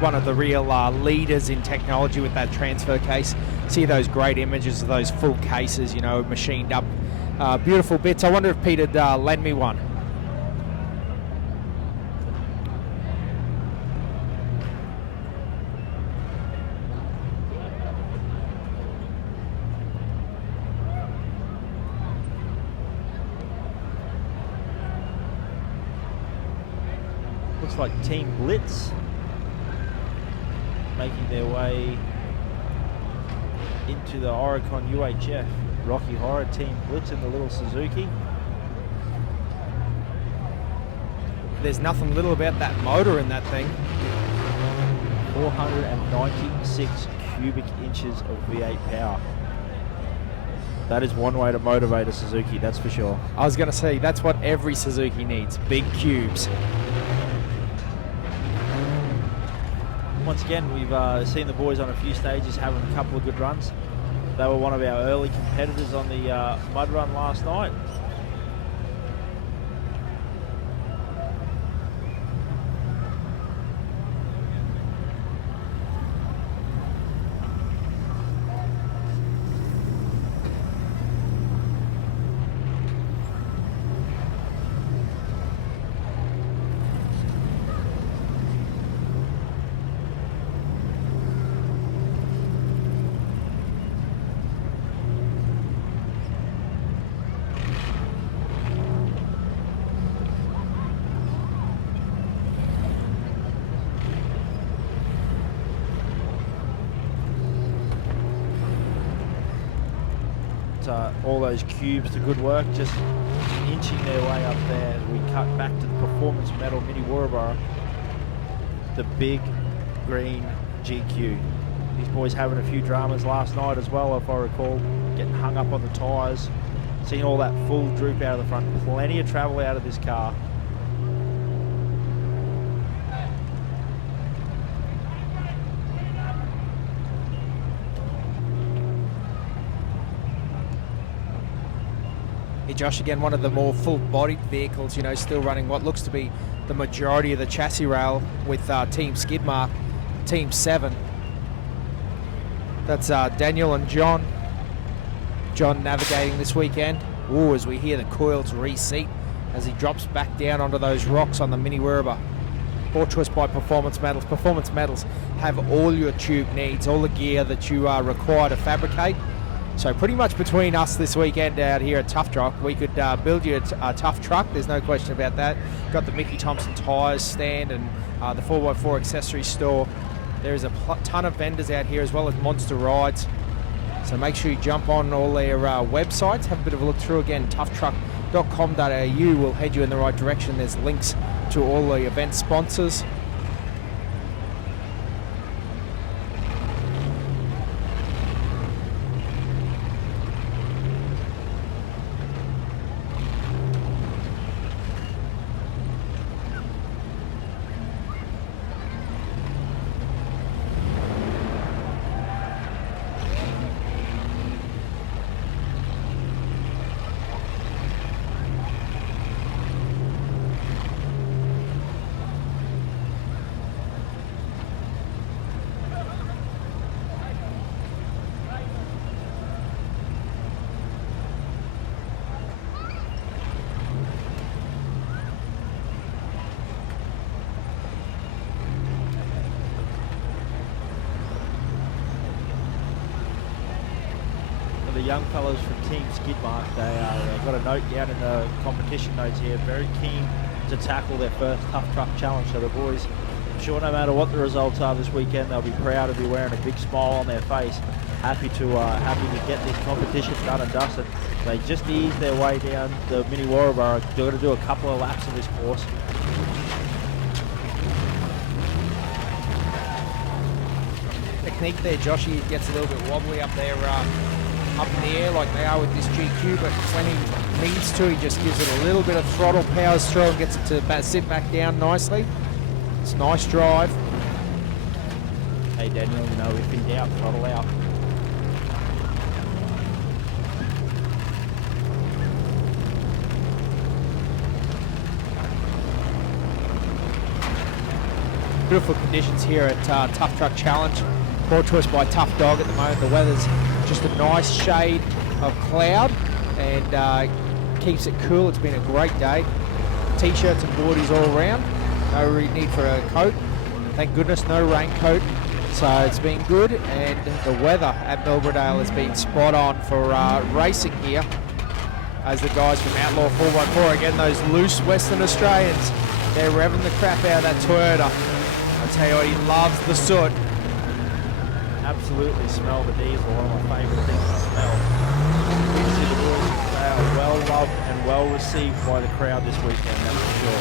one of the real leaders in technology with that transfer case. See those great images of those full cases, you know, machined up. Beautiful bits. I wonder if Pete'd lend me one. Looks like Team Blitz making their way into the Oricon UHF. Rocky Horror, Team Blitz in the little Suzuki. There's nothing little about that motor in that thing. 496 cubic inches of V8 power. That is one way to motivate a Suzuki, that's for sure. I was going to say, that's what every Suzuki needs, big cubes. Once again, we've seen the boys on a few stages having a couple of good runs. They were one of our early competitors on the mud run last night. All those cubes to good work, just inching their way up there as we cut back to the Performance Medal Mini Wurrabara, the big green GQ. These boys having a few dramas last night as well, if I recall, getting hung up on the tyres, seeing all that full droop out of the front. Plenty of travel out of this car. Josh, again, one of the more full-bodied vehicles, you know, still running what looks to be the majority of the chassis rail with Team Skidmark, Team 7. That's Daniel and John. John navigating this weekend. Ooh, as we hear the coils reseat as he drops back down onto those rocks on the Mini Wurrabara. Bought choice by Performance Metals. Performance Metals have all your tube needs, all the gear that you require to fabricate. So pretty much between us this weekend out here at Tuff Truck, we could build you a Tuff truck. There's no question about that. Got the Mickey Thompson tyres stand and the 4x4 accessory store. There is a ton of vendors out here as well as Monster Rides. So make sure you jump on all their websites, have a bit of a look through. Again, tufftruck.com.au will head you in the right direction. There's links to all the event sponsors. The young fellows from Team Skidmark, they got a note down in the competition notes here, very keen to tackle their first Tuff Truck Challenge. So the boys, I'm sure no matter what the results are this weekend, they'll be proud to be wearing a big smile on their face, happy to get this competition done and dusted. They just ease their way down the Mini Wurrabara. They're going to do a couple of laps of this course. Technique there, Joshy, it gets a little bit wobbly up there. Up in the air like they are with this GQ, but when he needs to, he just gives it a little bit of throttle, powers through and gets it to sit back down nicely. It's a nice drive. Hey Daniel, you know, if in doubt, throttle out. Beautiful conditions here at Tough Truck Challenge. Brought to us by Tough Dog at the moment. The weather's just a nice shade of cloud and keeps it cool. It's been a great day. T-shirts and boardies all around. No need for a coat. Thank goodness, no raincoat. So it's been good, and the weather at Milbrodale has been spot on for racing here. As the guys from Outlaw 4x4, again, those loose Western Australians, they're revving the crap out of that Toyota. I tell you what, he loves the soot. Absolutely smell the diesel, one of my favourite things to smell. We see the boys, they are well loved and well received by the crowd this weekend, that's for sure.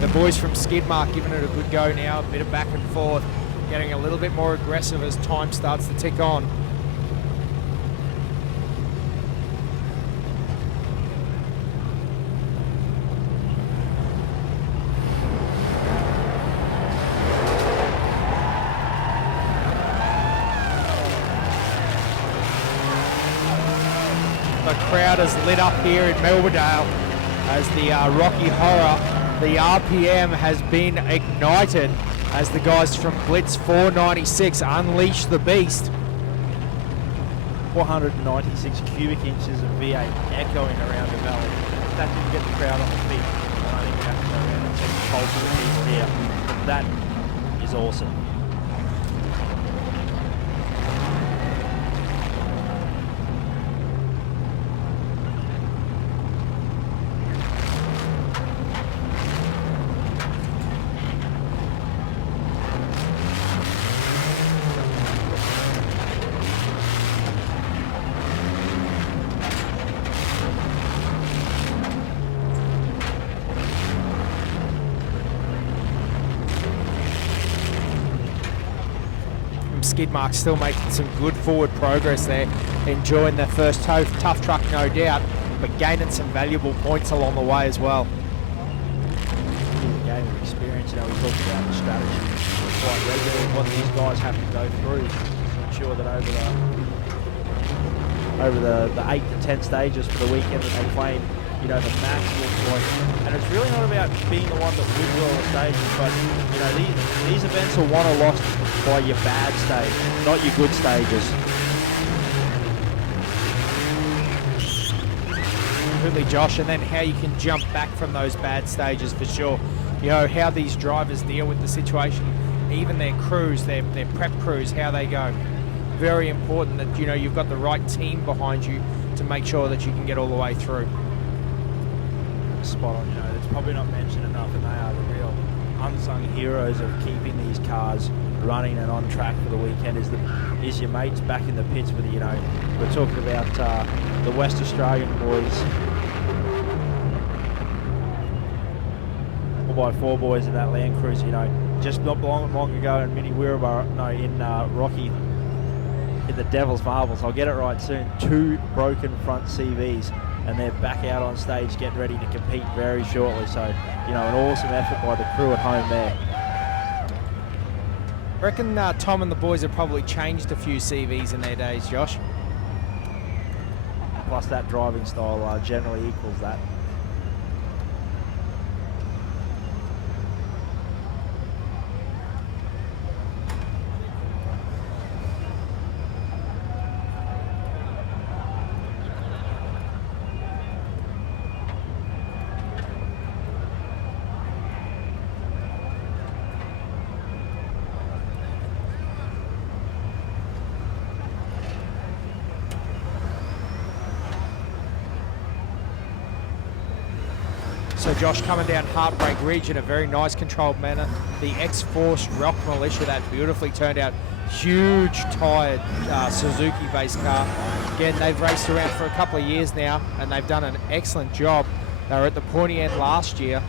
The boys from Skidmark giving it a good go now, a bit of back and forth, getting a little bit more aggressive as time starts to tick on. The crowd is lit up here in Milbrodale as the Rocky Horror. The RPM has been ignited as the guys from Blitz 496 unleash the beast. 496 cubic inches of V8 echoing around the valley. If that didn't get the crowd on the feet, then I think we have to go around and check the pulse of the people here. But that is awesome. Skidmark still making some good forward progress there, enjoying their first tough truck, no doubt, but gaining some valuable points along the way as well. Game of experience, we talked about the strategy quite regularly, what these guys have to go through to ensure that over the 8 to 10 stages for the weekend that they claim, the maximum points. And it's really not about being the one that wins all the stages, but these events are won or lost by your bad stage, not your good stages. Absolutely, Josh, and then how you can jump back from those bad stages for sure. How these drivers deal with the situation, even their crews, their prep crews, how they go. Very important that you've got the right team behind you to make sure that you can get all the way through. Spot on, it's probably not mentioned enough, and they are the real unsung heroes of keeping these cars running and on track for the weekend. Is your mates back in the pits with you. We're talking about the West Australian boys, 4x4 boys in that Land Cruiser. Just not long ago in in Rocky, in the Devil's Marbles. I'll get it right soon. 2 broken front CVs. And they're back out on stage getting ready to compete very shortly. So, an awesome effort by the crew at home there. I reckon Tom and the boys have probably changed a few CVs in their days, Josh. Plus that driving style generally equals that. So Josh, coming down Heartbreak Ridge in a very nice controlled manner. The X-Force Rock Militia, that beautifully turned out, huge tired Suzuki-based car. Again, they've raced around for a couple of years now, and they've done an excellent job. They were at the pointy end last year.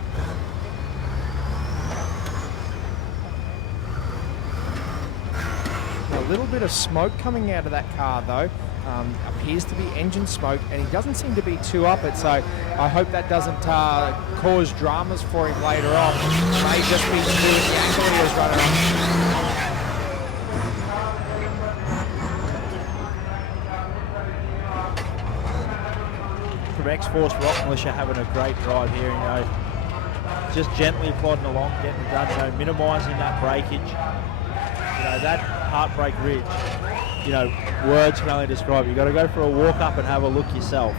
A little bit of smoke coming out of that car though. Appears to be engine smoke, and he doesn't seem to be too up it, so I hope that doesn't cause dramas for him later on. It may just be to do with the angle he was running on. From X-Force Rock Militia having a great drive here, you know, just gently plodding along, getting it done, you know, minimising that breakage. You know, that heartbreak ridge, you know, words can only describe it. You've got to go for a walk up and have a look yourself.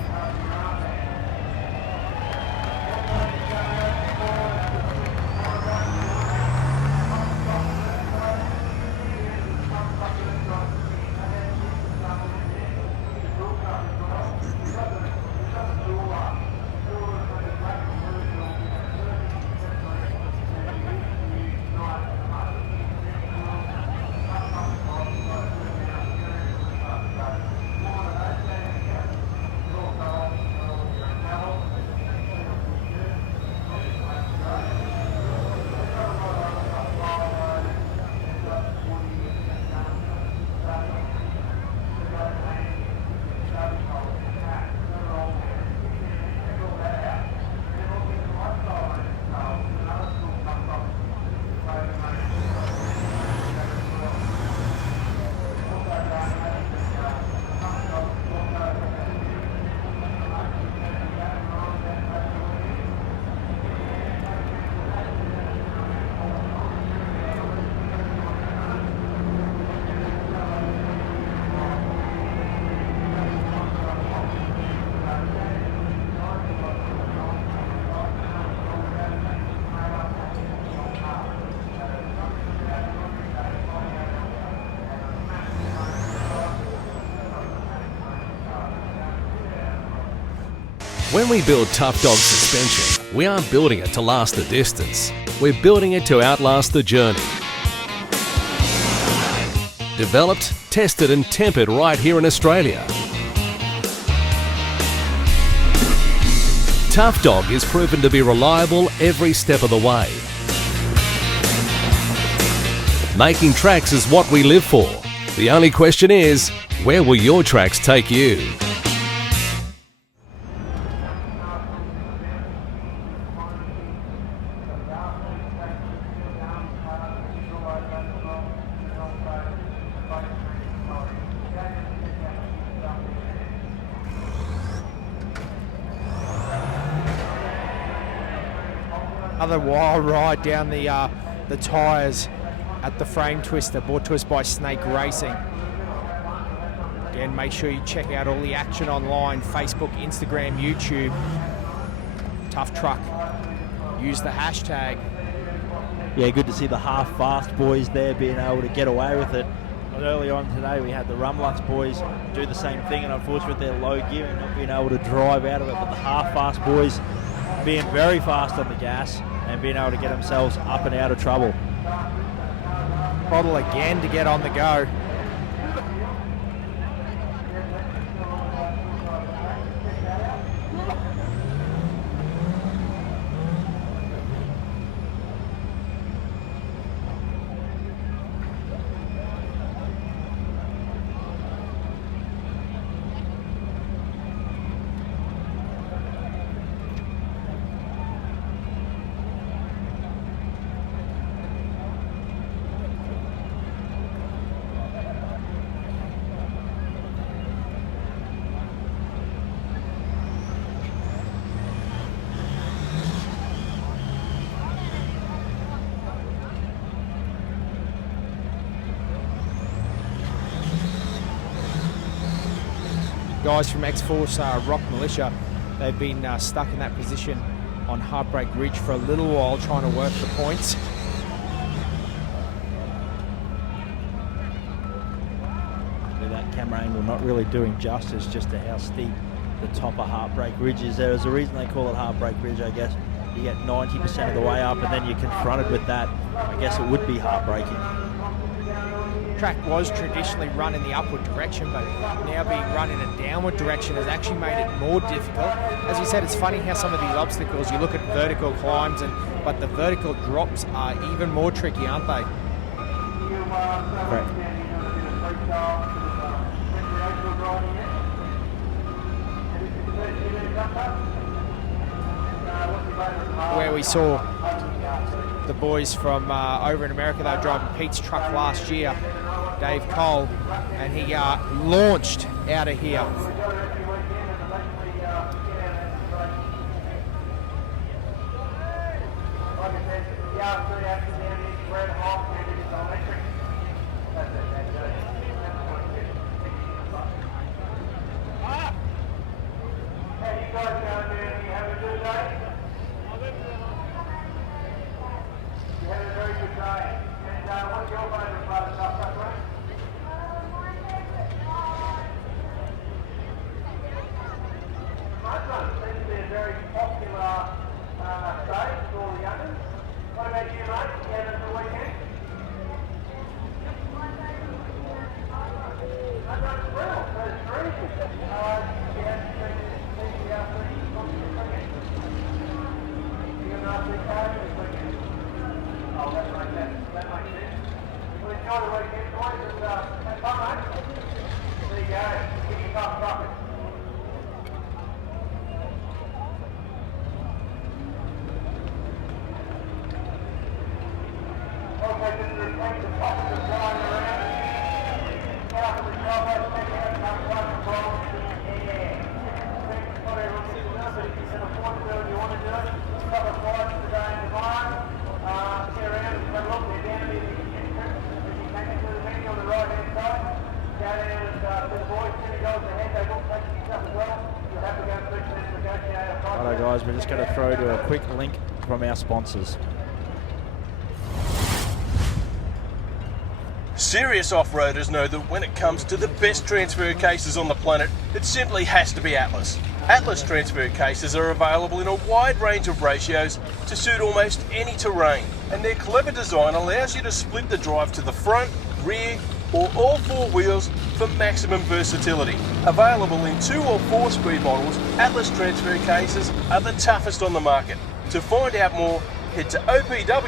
When we build Tuff Dog suspension, we aren't building it to last the distance. We're building it to outlast the journey. Developed, tested and tempered right here in Australia. Tuff Dog is proven to be reliable every step of the way. Making tracks is what we live for. The only question is, where will your tracks take you? Another wild ride down the tyres at the frame twister, brought to us by Snake Racing. Again, make sure you check out all the action online, Facebook, Instagram, YouTube. Tuff Truck. Use the hashtag. Yeah, good to see the half-fast boys there being able to get away with it. But early on today, we had the Rumlux boys do the same thing, and unfortunately, with their low gear and not being able to drive out of it. But the half-fast boys being very fast on the gas and being able to get themselves up and out of trouble. Bottle again to get on the go. Guys from X-Force Rock Militia, they've been stuck in that position on Heartbreak Ridge for a little while, trying to work the points. That camera angle not really doing justice just to how steep the top of Heartbreak Ridge is. There is a reason they call it Heartbreak Ridge, I guess. You get 90% of the way up and then you're confronted with that. I guess it would be heartbreaking. Track was traditionally run in the upward direction, but now being run in a downward direction has actually made it more difficult. As you said, it's funny how some of these obstacles, you look at vertical climbs, but the vertical drops are even more tricky, aren't they? Right. where we saw the boys from over in America. They were driving Pete's truck last year, Dave Cole, and he launched out of here. Righto guys, we're just going to throw to a quick link from our sponsors. Serious off-roaders know that when it comes to the best transfer cases on the planet, it simply has to be Atlas. Atlas transfer cases are available in a wide range of ratios to suit almost any terrain, and their clever design allows you to split the drive to the front, rear, or all four wheels for maximum versatility. Available in 2 or 4 speed models, Atlas transfer cases are the toughest on the market. To find out more, head to opw.com.au.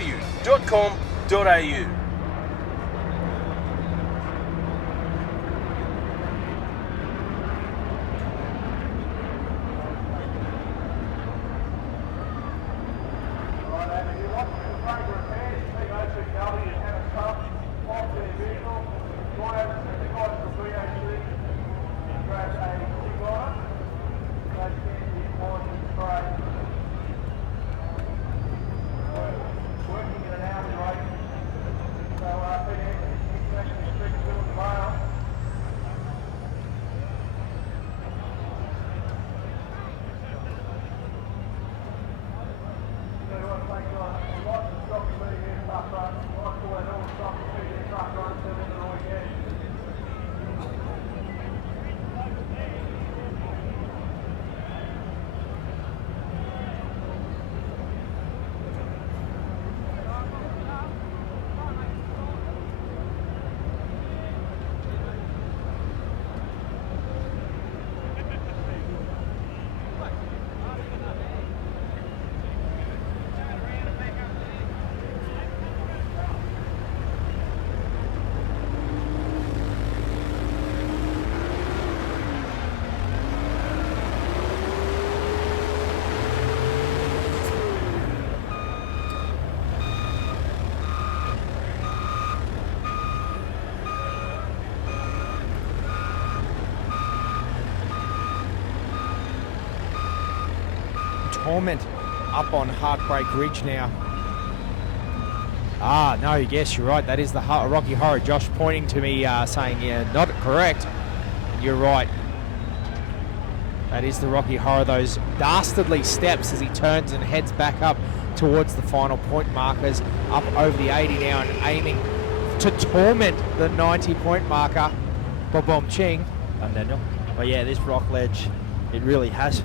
Torment up on Heartbreak Ridge now. Ah, no, yes, you're right. That is the Rocky Horror. Josh pointing to me saying, yeah, not correct. You're right. That is the Rocky Horror. Those dastardly steps as he turns and heads back up towards the final point markers, up over the 80 now and aiming to torment the 90-point marker. Bob Ching. And Daniel. But yeah, this rock ledge, it really has,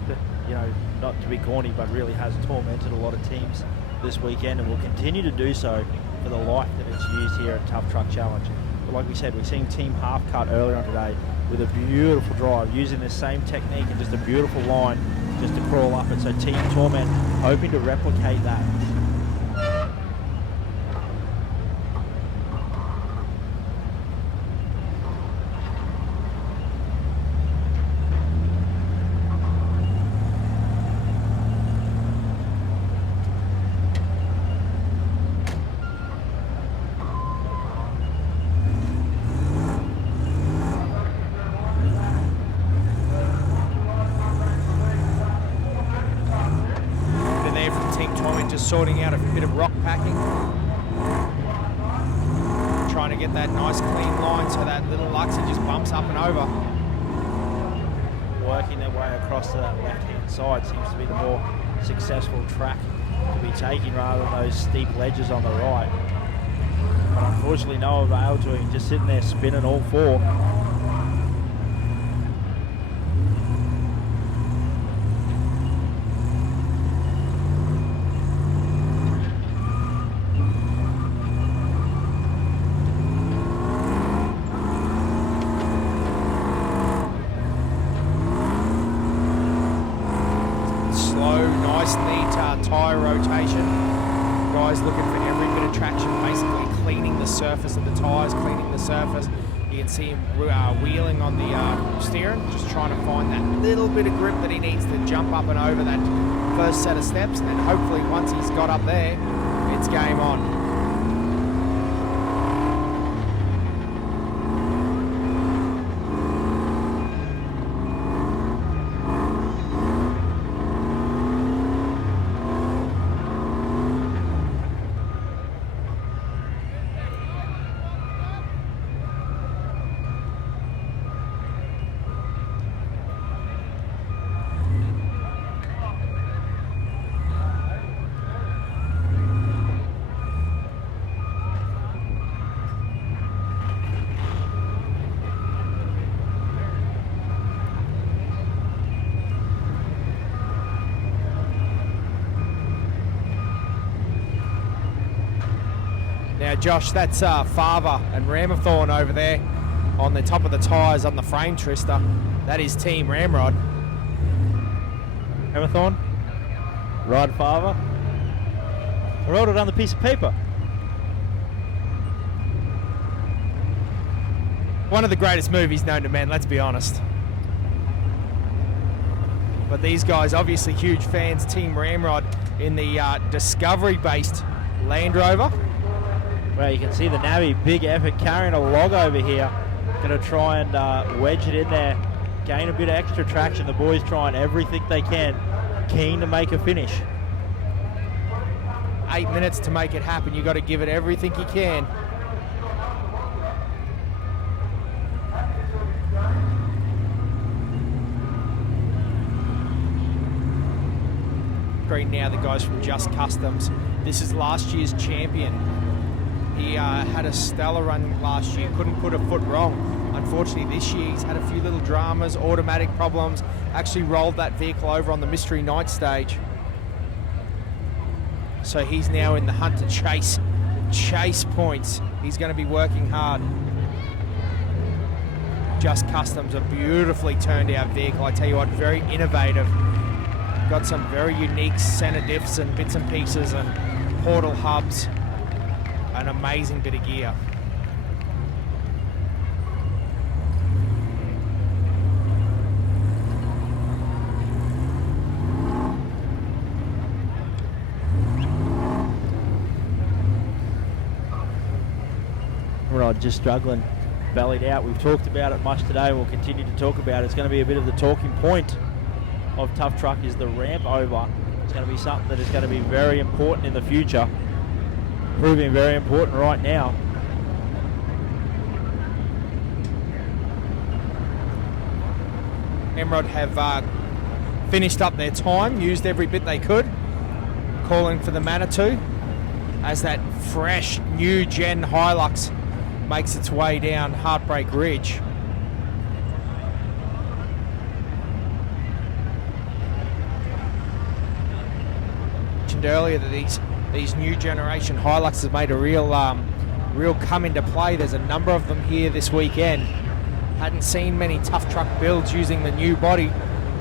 not to be corny, but really has tormented a lot of teams this weekend and will continue to do so for the life that it's used here at Tough Truck Challenge. But like we said, we're seeing Team Half Cut earlier on today with a beautiful drive, using the same technique and just a beautiful line just to crawl up it. So Team Torment hoping to replicate that. moment just sorting out a bit of rock packing. Trying to get that nice clean line so that little Luxie just bumps up and over. Working their way across to that left-hand side seems to be the more successful track to be taking rather than those steep ledges on the right. But unfortunately no avail to him, just sitting there spinning all four. Tyre rotation. Guys looking for every bit of traction, basically cleaning the surface of the tyres, cleaning the surface. You can see him wheeling on the steering, just trying to find that little bit of grip that he needs to jump up and over that first set of steps, and then hopefully once he's got up there, it's game on. Now, Josh, that's Farver and Ramathorn over there on the top of the tyres on the frame twister. That is Team Ramrod. Ramathorn, Rod Farver. I wrote it on the piece of paper. One of the greatest movies known to man, let's be honest. But these guys, obviously huge fans, Team Ramrod in the Discovery-based Land Rover. Well, you can see the Navy, big effort, carrying a log over here. Going to try and wedge it in there, gain a bit of extra traction. The boys trying everything they can, keen to make a finish. 8 minutes to make it happen. You've got to give it everything you can. Green now, the guys from Just Customs. This is last year's champion. He had a stellar run last year, couldn't put a foot wrong. Unfortunately, this year he's had a few little dramas, automatic problems, actually rolled that vehicle over on the Mystery Night stage. So he's now in the hunt to chase points. He's going to be working hard. Just Customs, a beautifully turned out vehicle. I tell you what, very innovative. Got some very unique center diffs and bits and pieces and portal hubs. An amazing bit of gear. Rod just struggling, bellied out. We've talked about it much today. We'll continue to talk about it. It's going to be a bit of the talking point of Tough Truck is the ramp over. It's going to be something that is going to be very important in the future. Proving very important right now. Emerald have finished up their time, used every bit they could, calling for the Manitou as that fresh new gen Hilux makes its way down Heartbreak Ridge. Mentioned earlier that these new generation Hiluxes have made a real come into play. There's a number of them here this weekend. Hadn't seen many Tough Truck builds using the new body,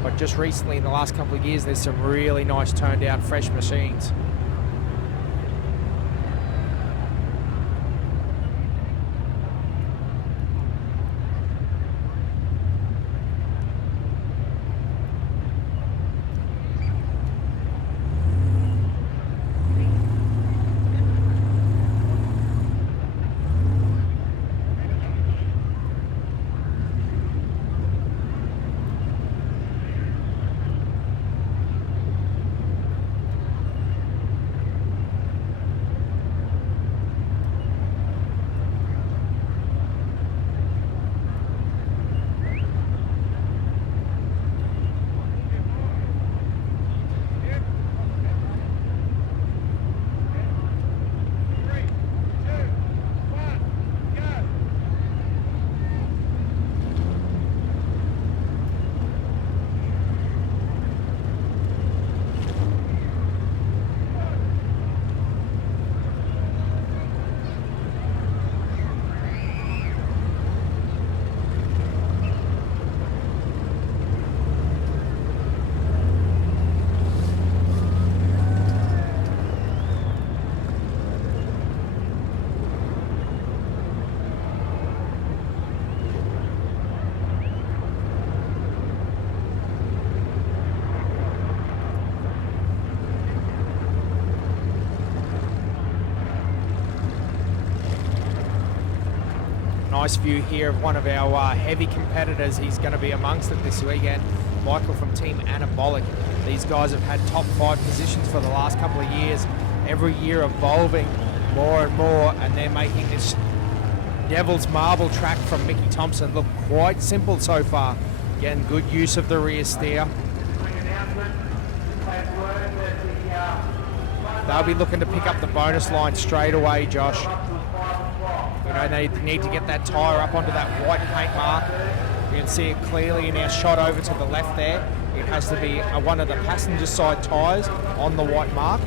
but just recently in the last couple of years there's some really nice turned out fresh machines. nice view here of one of our heavy competitors. He's going to be amongst it this weekend. Michael from Team Anabolic. These guys have had top 5 positions for the last couple of years. Every year evolving more and more, and they're making this Devil's Marble track from Mickey Thompson look quite simple so far. Again, good use of the rear steer. They'll be looking to pick up the bonus line straight away, Josh. You know, they need to get that tyre up onto that white paint mark. You can see it clearly in our shot over to the left there. It has to be one of the passenger side tyres on the white mark.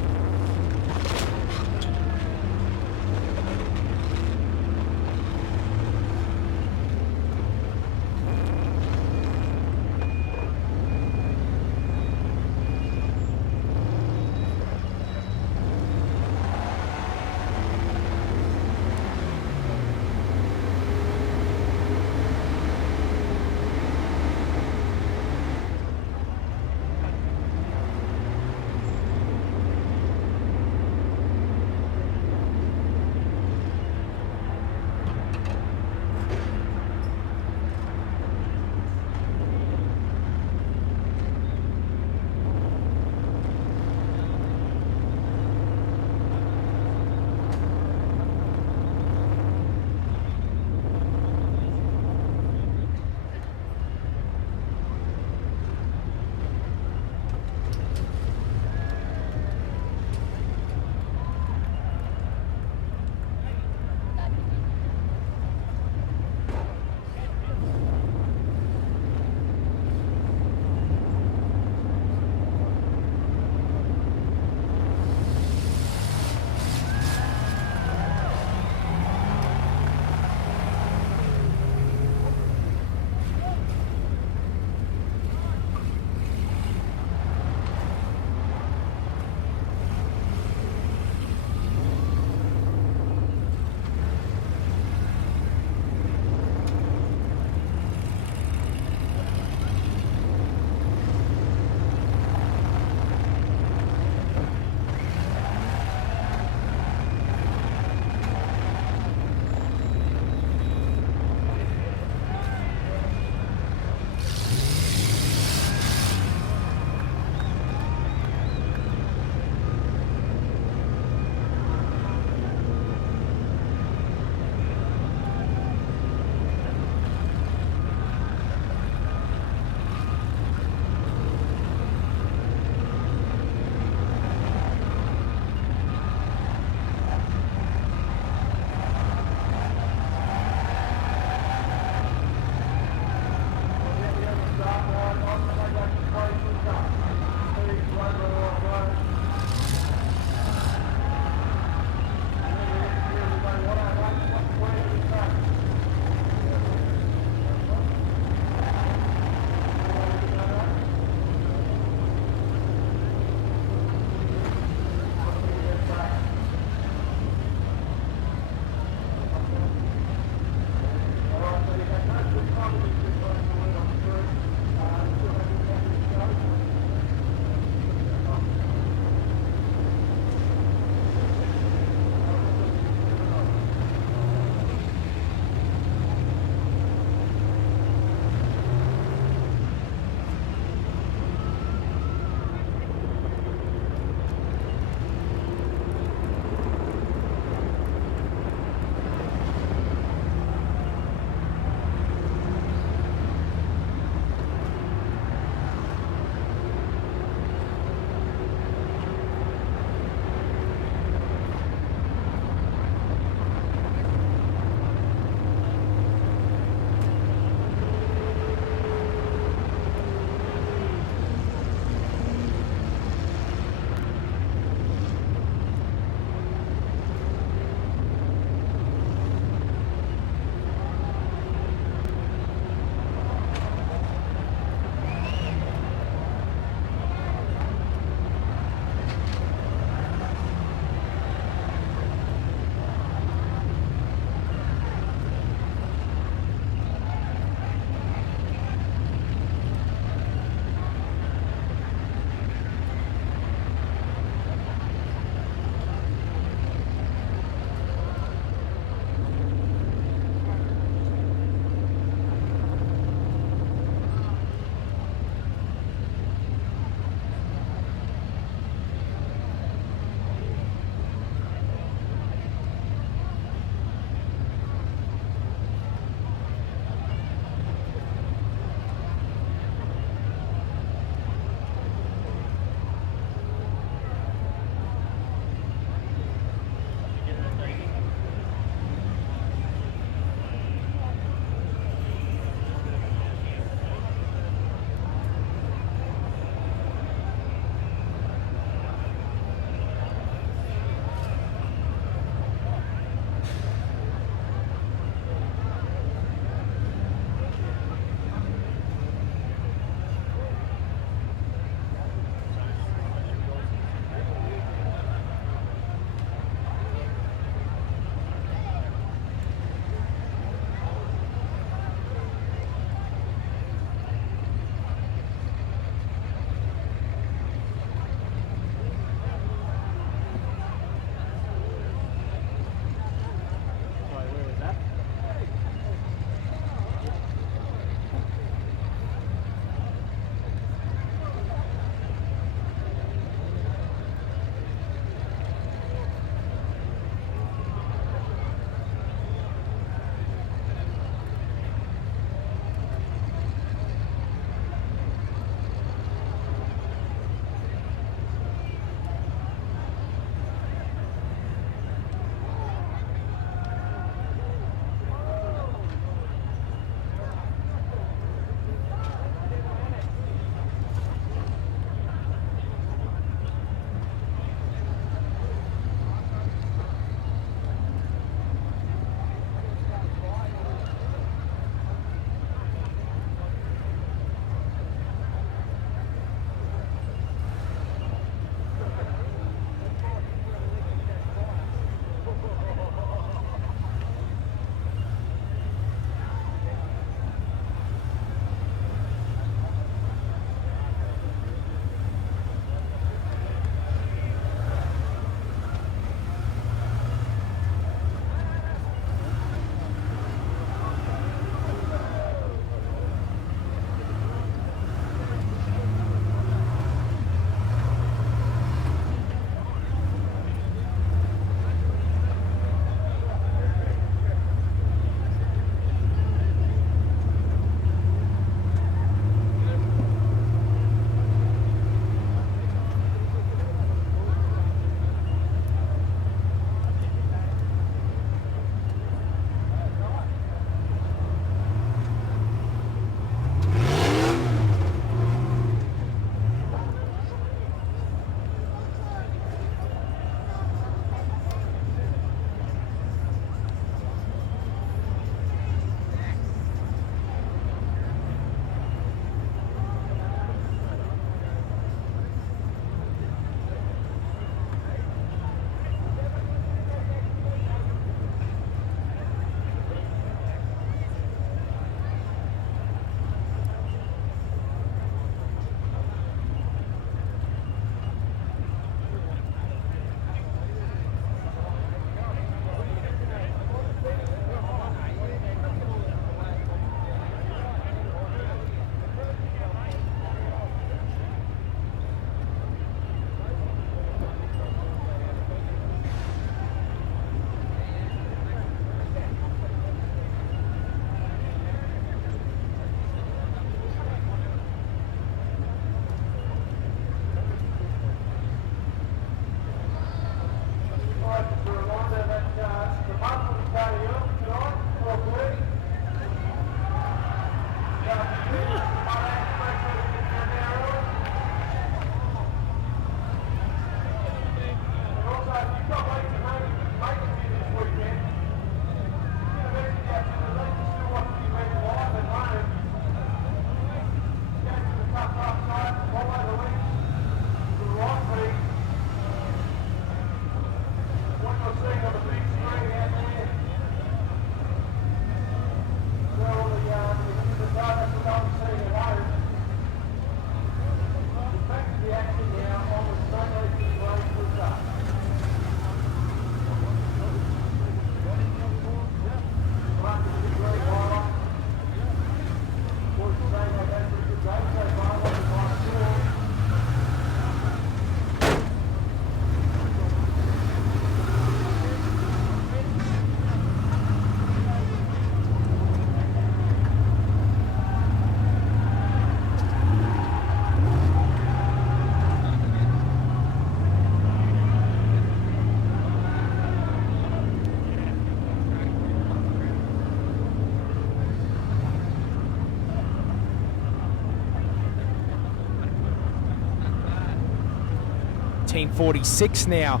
Team 46 now.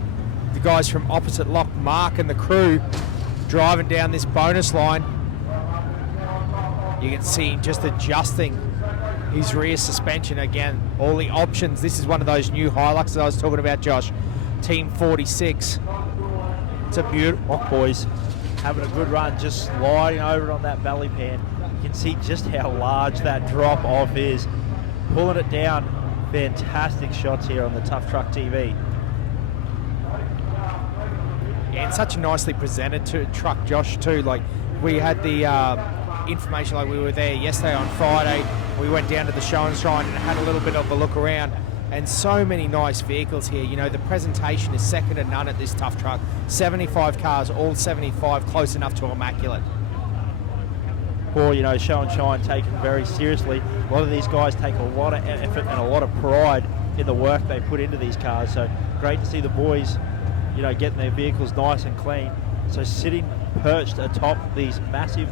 The guys from opposite lock, Mark and the crew, driving down this bonus line. You can see him just adjusting his rear suspension again. All the options. This is one of those new Hiluxes I was talking about, Josh. Team 46. It's a beautiful... Boys having a good run, just sliding over on that belly pan. You can see just how large that drop off is. Pulling it down. Fantastic shots here on the Tuff Truck TV. Yeah, and such a nicely presented truck, Josh, too. Like, we had the information, like we were there yesterday on Friday. We went down to the show and shine and had a little bit of a look around. And so many nice vehicles here. You know, the presentation is second to none at this Tuff Truck. 75 cars, all 75, close enough to immaculate. Or, you know, show and shine taken very seriously. A lot of these guys take a lot of effort and a lot of pride in the work they put into these cars. So great to see the boys, you know, getting their vehicles nice and clean. So sitting perched atop these massive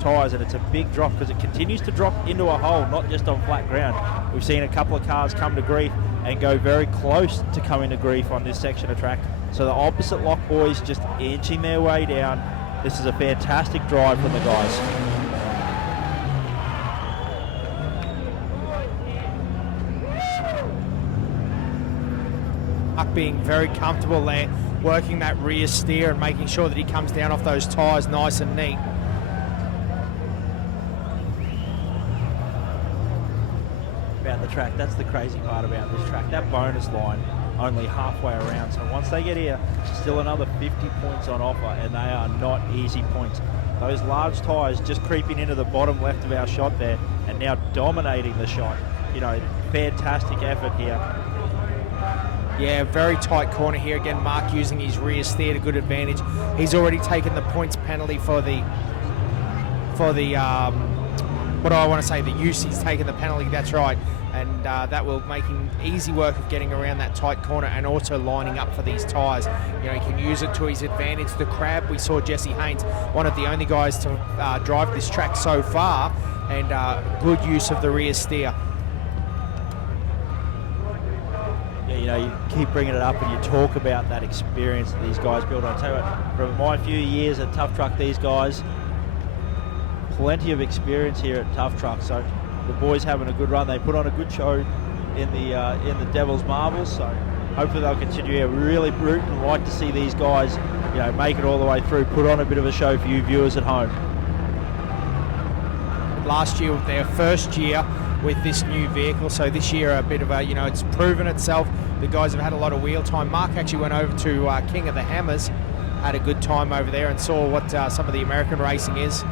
tyres, and it's a big drop because it continues to drop into a hole, not just on flat ground. We've seen a couple of cars come to grief and go very close to coming to grief on this section of track. So the opposite lock boys just inching their way down. This is a fantastic drive from the guys. Mark being very comfortable there, working that rear steer and making sure that he comes down off those tyres nice and neat. About the track, that's the crazy part about this track. That bonus line only halfway around, so once they get here, still another 50 points on offer, and they are not easy points. Those large tyres just creeping into the bottom left of our shot there and now dominating the shot. You know, fantastic effort here. Yeah, very tight corner here. Again, Mark using his rear steer to good advantage. He's already taken the points penalty for the what do I want to say, the use. He's taken the penalty, that's right. And that will make him easy work of getting around that tight corner and also lining up for these tyres. You know, he can use it to his advantage. The Crab, we saw Jesse Haynes, one of the only guys to drive this track so far, and good use of the rear steer. Yeah, you know, you keep bringing it up and you talk about that experience that these guys build. I tell you what, from my few years at Tuff Truck, these guys, plenty of experience here at Tuff Truck. So the boys having a good run. They put on a good show in the Devil's Marbles. So hopefully they'll continue here. Really root and like to see these guys, you know, make it all the way through. Put on a bit of a show for you viewers at home. Last year, their first year with this new vehicle, so this year a bit of a, you know, it's proven itself. The guys have had a lot of wheel time. Mark actually went over to King of the Hammers, had a good time over there and saw what some of the American racing is.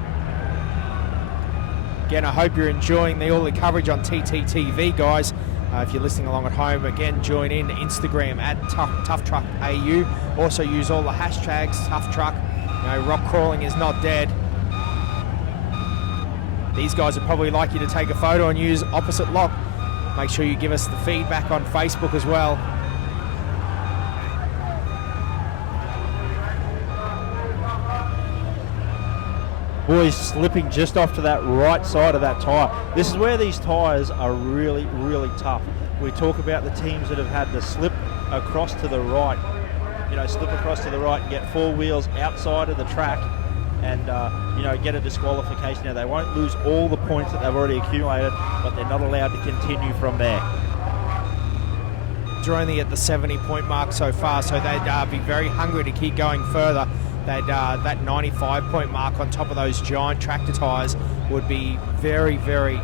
Again, I hope you're enjoying all the coverage on TTTV, guys. If you're listening along at home, again, join in Instagram at Tuff Truck AU. Also use all the hashtags Tuff Truck. You know, rock crawling is not dead. These guys would probably like you to take a photo and use opposite lock. Make sure you give us the feedback on Facebook as well. Boys slipping just off to that right side of that tyre. This is where these tyres are really, really tough. We talk about the teams that have had to slip across to the right, you know, slip across to the right and get four wheels outside of the track and, you know, get a disqualification. Now, they won't lose all the points that they've already accumulated, but they're not allowed to continue from there. They're only at the 70-point mark so far, so they'd be very hungry to keep going further. That 95-point mark on top of those giant tractor tyres would be very, very,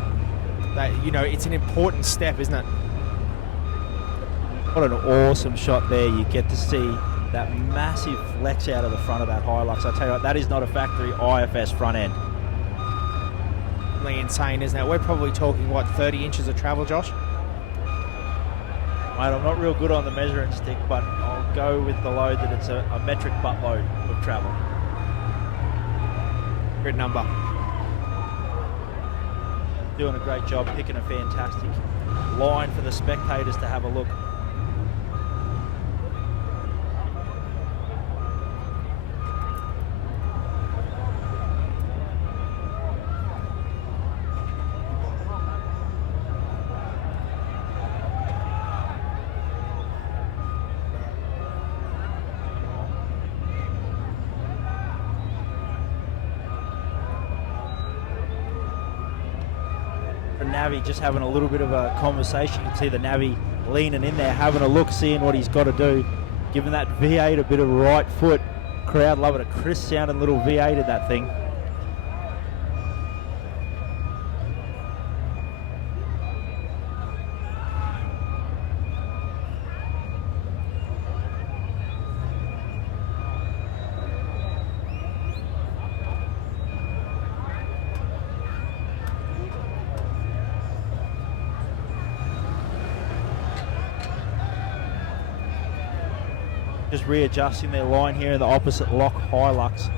you know, it's an important step, isn't it? What an awesome shot there. You get to see that massive flex out of the front of that Hilux. I tell you what, that is not a factory IFS front end. Insane, isn't it? We're probably talking, what, 30 inches of travel, Josh? Mate, I'm not real good on the measuring stick, but I'll go with the load that it's a metric butt load of travel. Grid number. Doing a great job, picking a fantastic line for the spectators to have a look. and Navi just having a little bit of a conversation. You can see the Navi leaning in there, having a look, seeing what he's got to do, giving that V8 a bit of right foot. Crowd loving it. Crisp sounding little V8 in that thing. Just readjusting their line here in the opposite lock Hilux.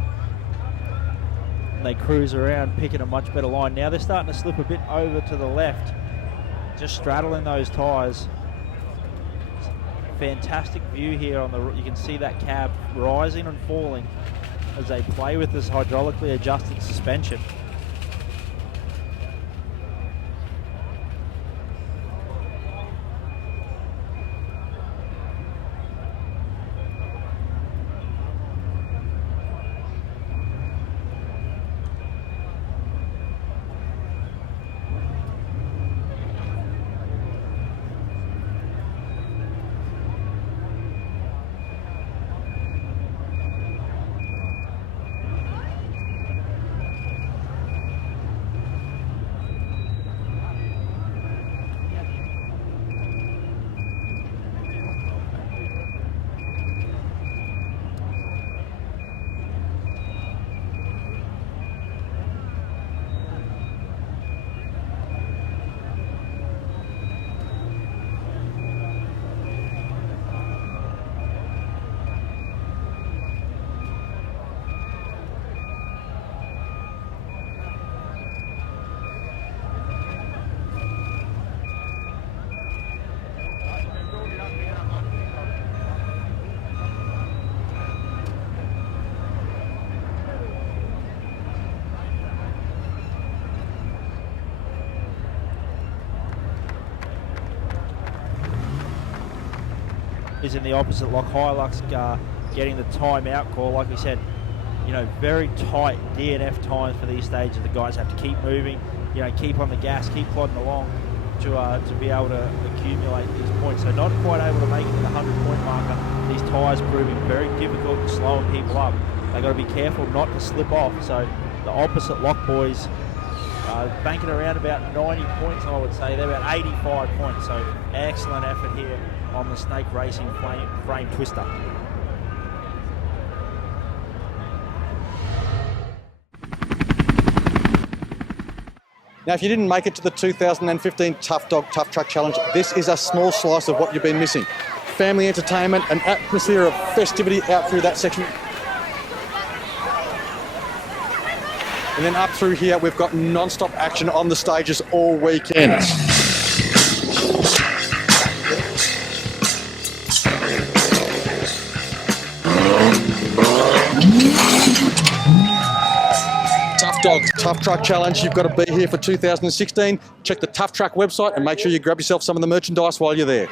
And they cruise around, picking a much better line. Now they're starting to slip a bit over to the left, just straddling those tyres. Fantastic view here on the. You can see that cab rising and falling as they play with this hydraulically adjusted suspension. Is in the opposite lock Hilux getting the timeout call. Like we said, you know, very tight DNF times for these stages. The guys have to keep moving, you know, keep on the gas, keep plodding along to be able to accumulate these points. So not quite able to make it to the 100-point marker. These tyres proving very difficult and slowing people up. They got to be careful not to slip off. So the opposite lock boys banking around about 90 points, I would say. They're about 85 points. So excellent effort here on the Snake Racing frame twister. Now, if you didn't make it to the 2015 Tough Dog Tough Truck Challenge, this is a small slice of what you've been missing. Family entertainment, an atmosphere of festivity out through that section. And then up through here, we've got non-stop action on the stages all weekend. Tough Dogs Tough Truck Challenge. You've got to be here for 2016. Check the Tough Truck website and make sure you grab yourself some of the merchandise while you're there.